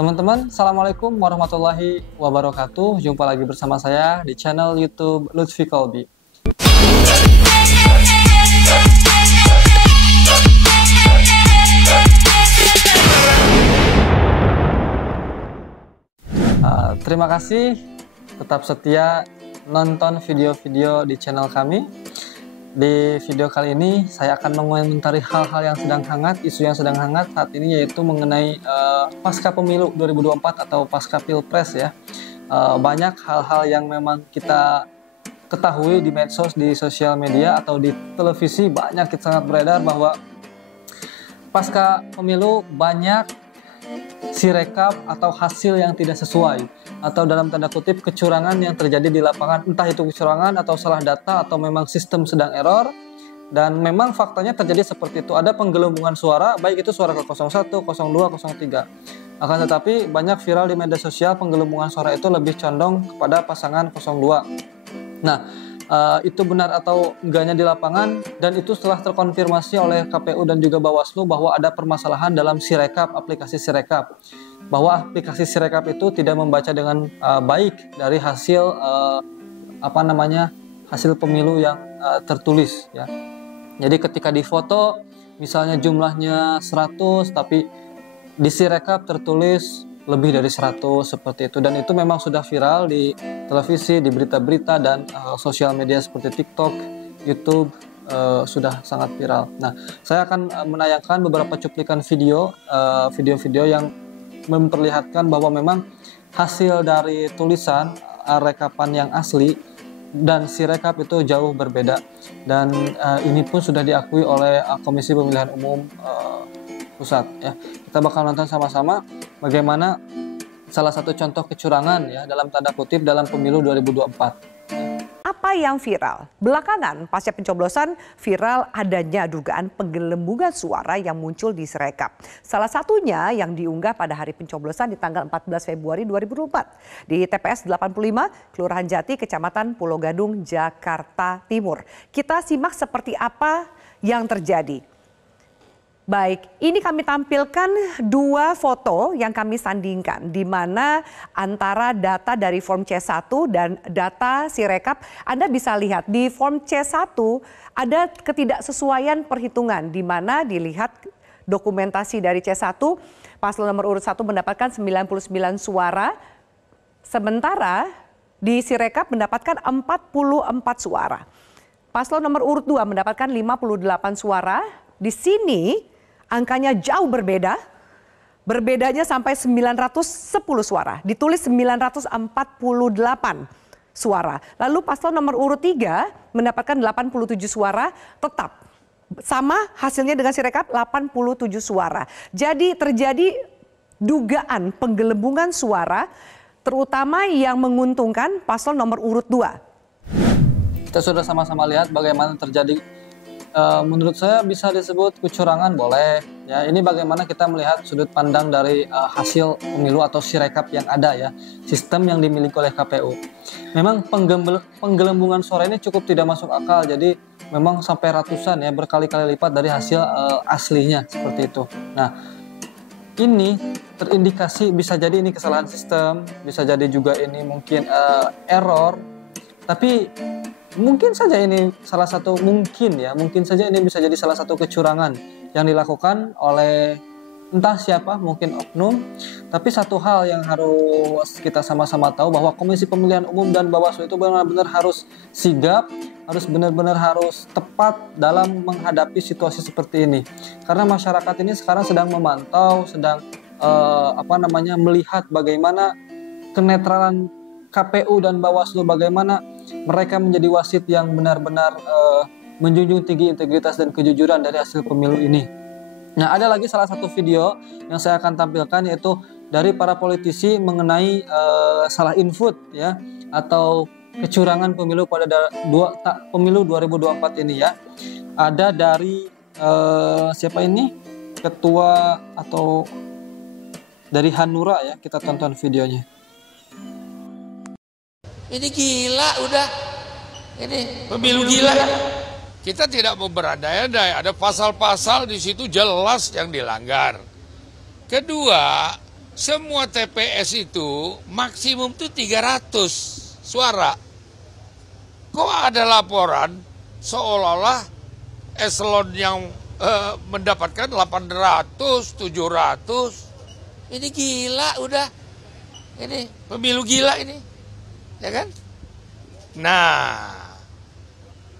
Teman-teman, Assalamualaikum warahmatullahi wabarakatuh. Jumpa lagi bersama saya di channel YouTube Lutfi Kolbi. Terima kasih tetap setia nonton video-video di channel kami. Di video kali ini saya akan mengomentari hal-hal yang sedang hangat, isu yang sedang hangat saat ini, yaitu mengenai pasca pemilu 2024 atau pasca pilpres ya. Banyak hal-hal yang memang kita ketahui di medsos, di sosial media atau di televisi, banyak sangat beredar bahwa pasca pemilu banyak sirekap atau hasil yang tidak sesuai, atau dalam tanda kutip kecurangan yang terjadi di lapangan, entah itu kecurangan atau salah data atau memang sistem sedang error. Dan memang faktanya terjadi seperti itu. Ada penggelembungan suara, baik itu suara ke 01, 02, 03. Akan tetapi banyak viral di media sosial penggelembungan suara itu lebih condong kepada pasangan 02. Nah, itu benar atau enggaknya di lapangan, dan itu setelah terkonfirmasi oleh KPU dan juga Bawaslu bahwa ada permasalahan dalam Sirekap, aplikasi Sirekap, bahwa aplikasi Sirekap itu tidak membaca dengan baik dari hasil hasil pemilu yang tertulis ya. Jadi ketika difoto misalnya jumlahnya 100, tapi di Sirekap tertulis lebih dari 100 seperti itu, dan itu memang sudah viral di televisi, di berita-berita dan sosial media seperti TikTok, YouTube, sudah sangat viral. Nah, saya akan menayangkan beberapa cuplikan video-video yang memperlihatkan bahwa memang hasil dari tulisan rekapan yang asli dan Sirekap itu jauh berbeda, dan ini pun sudah diakui oleh Komisi Pemilihan Umum Pusat ya. Kita bakal nonton sama-sama bagaimana salah satu contoh kecurangan ya dalam tanda kutip dalam pemilu 2024. Apa yang viral? Belakangan pasca pencoblosan viral adanya dugaan penggelembungan suara yang muncul di Sirekap. Salah satunya yang diunggah pada hari pencoblosan di tanggal 14 Februari 2024 di TPS 85 Kelurahan Jati, Kecamatan Pulau Gadung, Jakarta Timur. Kita simak seperti apa yang terjadi. Baik, ini kami tampilkan dua foto yang kami sandingkan, di mana antara data dari form C1 dan data Sirekap. Anda bisa lihat di form C1 ada ketidaksesuaian perhitungan, di mana dilihat dokumentasi dari C1, paslon nomor urut 1 mendapatkan 99 suara, sementara di Sirekap mendapatkan 44 suara. Paslon nomor urut 2 mendapatkan 58 suara. Di sini angkanya jauh berbeda, berbedanya sampai 910 suara, ditulis 948 suara. Lalu paslon nomor urut 3 mendapatkan 87 suara, tetap sama hasilnya dengan Sirekap, 87 suara. Jadi terjadi dugaan penggelembungan suara, terutama yang menguntungkan paslon nomor urut 2. Kita sudah sama-sama lihat bagaimana terjadi. Menurut saya bisa disebut kecurangan, boleh ya. Ini bagaimana kita melihat sudut pandang dari hasil pemilu atau Sirekap yang ada ya, sistem yang dimiliki oleh KPU. Memang penggelembungan suara ini cukup tidak masuk akal, jadi memang sampai ratusan ya, berkali-kali lipat dari hasil aslinya seperti itu. Nah, ini terindikasi bisa jadi ini kesalahan sistem, bisa jadi juga ini mungkin error, tapi mungkin saja ini salah satu, mungkin saja ini bisa jadi salah satu kecurangan yang dilakukan oleh entah siapa, mungkin oknum. Tapi satu hal yang harus kita sama-sama tahu, bahwa Komisi Pemilihan Umum dan Bawaslu itu benar-benar harus sigap, harus benar-benar harus tepat dalam menghadapi situasi seperti ini. Karena masyarakat ini sekarang sedang memantau, sedang melihat bagaimana kenetralan KPU dan Bawaslu, bagaimana mereka menjadi wasit yang benar-benar menjunjung tinggi integritas dan kejujuran dari hasil pemilu ini. Nah, ada lagi salah satu video yang saya akan tampilkan, yaitu dari para politisi mengenai salah input ya, atau kecurangan pemilu pada pemilu 2024 ini ya. Ada dari siapa ini? Ketua atau dari Hanura ya, kita tonton videonya. Ini gila udah, ini pemilu gila. Kita tidak mau berandai-andai, ada pasal-pasal di situ jelas yang dilanggar. Kedua, semua TPS itu maksimum tuh 300 suara. Kok ada laporan seolah-olah eselon yang mendapatkan 800, 700. Ini gila udah. Ini pemilu gila ini. Ya kan? Nah,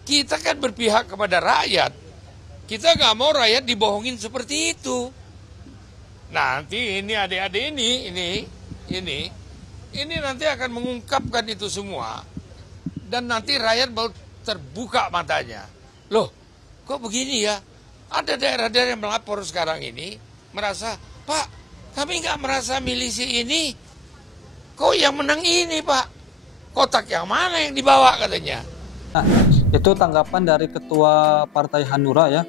kita kan berpihak kepada rakyat. Kita nggak mau rakyat dibohongin seperti itu. Nanti ini adik-adik ini nanti akan mengungkapkan itu semua. Dan nanti rakyat baru terbuka matanya. Loh, kok begini ya? Ada daerah-daerah yang melapor sekarang ini, merasa, Pak, kami nggak merasa milisi ini. Kok yang menang ini, Pak? Kotak yang mana yang dibawa katanya? Nah, itu tanggapan dari Ketua Partai Hanura ya.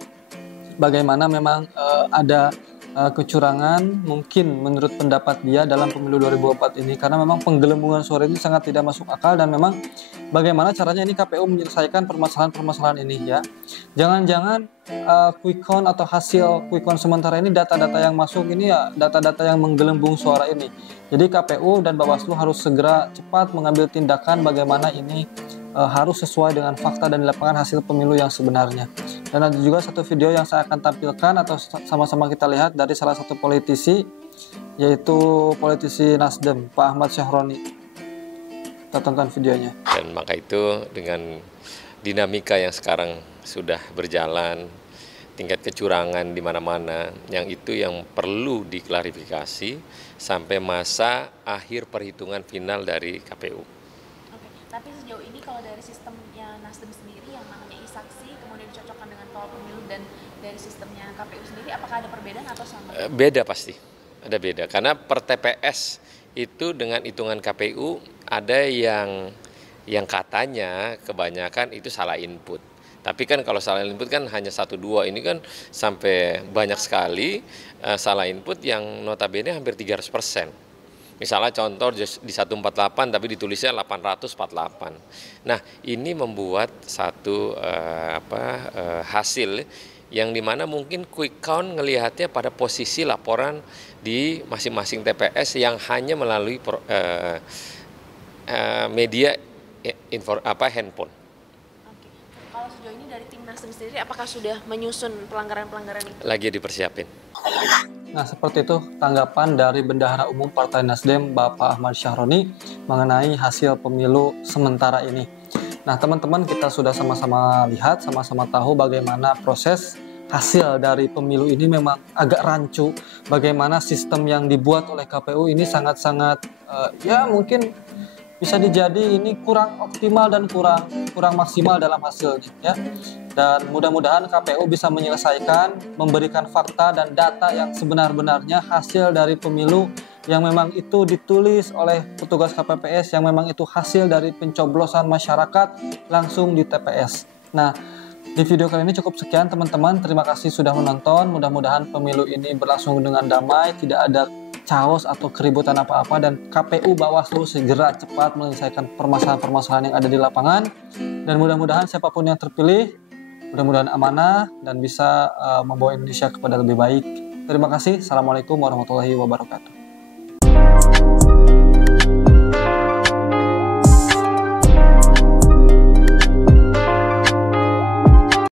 Bagaimana memang ada kecurangan mungkin menurut pendapat dia dalam pemilu 2004 ini, karena memang penggelembungan suara ini sangat tidak masuk akal, dan memang bagaimana caranya ini KPU menyelesaikan permasalahan-permasalahan ini ya. Jangan-jangan quick count atau hasil quick count sementara ini, data-data yang masuk ini ya data-data yang menggelembung suara ini. Jadi KPU dan Bawaslu harus segera cepat mengambil tindakan bagaimana ini harus sesuai dengan fakta dan di lapangan hasil pemilu yang sebenarnya. Dan ada juga satu video yang saya akan tampilkan atau sama-sama kita lihat dari salah satu politisi, yaitu politisi Nasdem, Pak Ahmad Syahroni. Kita tonton videonya. Dan maka itu dengan dinamika yang sekarang sudah berjalan, tingkat kecurangan di mana-mana, yang itu yang perlu diklarifikasi sampai masa akhir perhitungan final dari KPU. Oke, tapi sejauh ini kalau dari sistemnya Nasdem sendiri yang namanya e-saksi kemudian dicocokkan dengan kawal pemilu dan dari sistemnya KPU sendiri, apakah ada perbedaan atau sama? Beda pasti, ada beda. Karena per TPS itu dengan hitungan KPU ada yang katanya kebanyakan itu salah input. Tapi kan kalau salah input kan hanya 1-2, ini kan sampai banyak sekali salah input yang notabene hampir 300%. Misalnya contoh di 148 tapi ditulisnya 848. Nah, ini membuat satu hasil yang dimana mungkin quick count ngelihatnya pada posisi laporan di masing-masing TPS yang hanya melalui media handphone. Oke. Kalau sejauh ini dari tim Nasdem sendiri, apakah sudah menyusun pelanggaran-pelanggaran itu? Lagi dipersiapin. Nah, seperti itu tanggapan dari Bendahara Umum Partai Nasdem, Bapak Ahmad Syahroni, mengenai hasil pemilu sementara ini. Nah, teman-teman, kita sudah sama-sama lihat, sama-sama tahu bagaimana proses hasil dari pemilu ini memang agak rancu. Bagaimana sistem yang dibuat oleh KPU ini sangat-sangat, ya mungkin bisa dijadi ini kurang optimal dan kurang maksimal dalam hasilnya ya. Dan mudah-mudahan KPU bisa menyelesaikan, memberikan fakta dan data yang sebenar-benarnya hasil dari pemilu yang memang itu ditulis oleh petugas KPPS, yang memang itu hasil dari pencoblosan masyarakat langsung di TPS. Nah, di video kali ini cukup sekian teman-teman. Terima kasih sudah menonton. Mudah-mudahan pemilu ini berlangsung dengan damai, tidak ada chaos atau keributan apa-apa, dan KPU Bawaslu segera cepat menyelesaikan permasalahan-permasalahan yang ada di lapangan. Dan mudah-mudahan siapapun yang terpilih, mudah-mudahan amanah dan bisa membawa Indonesia kepada lebih baik. Terima kasih. Assalamualaikum warahmatullahi wabarakatuh.